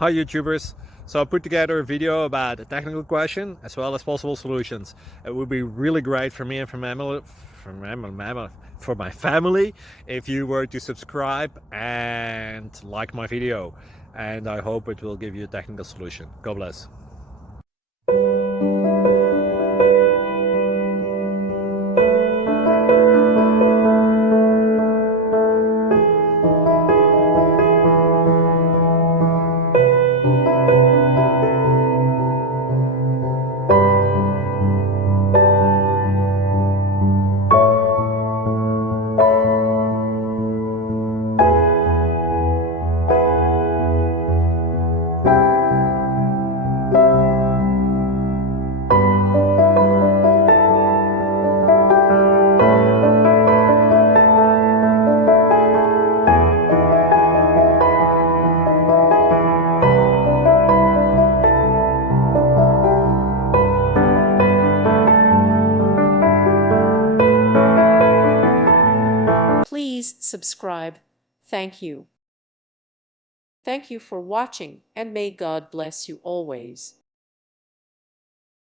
Hi YouTubers! So I put together a video about a technical question as well as possible solutions. It would be really great for me and for my family if you were to subscribe and like my video. And I hope it will give you a technical solution. God bless. Please subscribe. Thank you. Thank you for watching, and may God bless you always.